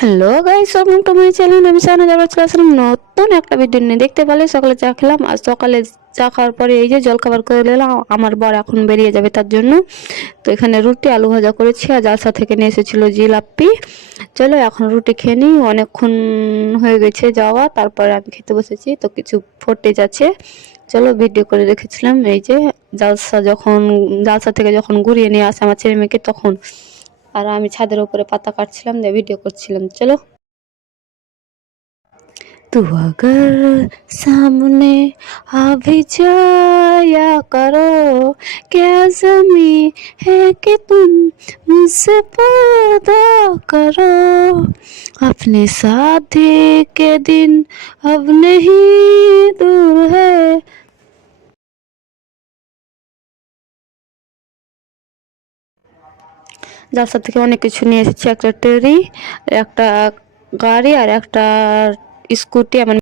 Hello guys, welcome to my channel. আমি শাহনাজ আবার চলে আসলাম নতুন একটা ভিডিও নিয়ে। দেখতে পেলে সকালে চা খেলাম, আর সকালে চা খাওয়ার পরে এই যে জলখাবার করে নিলাম। আমার বর এখন বেরিয়ে যাবে তার জন্য। তো এখানে রুটি আলু ভাজা করেছি, আর জালসা থেকে নিয়ে এসেছিলো জিলাপি। চলো এখন রুটি খেয়ে নিই, অনেকক্ষণ হয়ে গেছে যাওয়া। তারপরে আমি খেতে বসেছি, তো কিছু ফুটেজ আছে, চলো ভিডিও করে রেখেছিলাম। এই যে জালসা থেকে যখন ঘুরিয়ে নিয়ে আসে আমার ছেলে মেয়েকে, তখন আর আমি ছাদের উপরে পাতা কাটছিলাম, দিয়ে ভিডিও করছিলাম। চলো। तू अगर सामने आ भी जाया करो, क्या ज़मीं है कि तुम मुझसे पर्दा करो, अपने शादी के दिन अब नहीं दूर है। জালসা থেকে অনেক কিছু নিয়ে এসেছি, একটা টেরি, একটা গাড়ি, আর একটা স্কুটি। আমার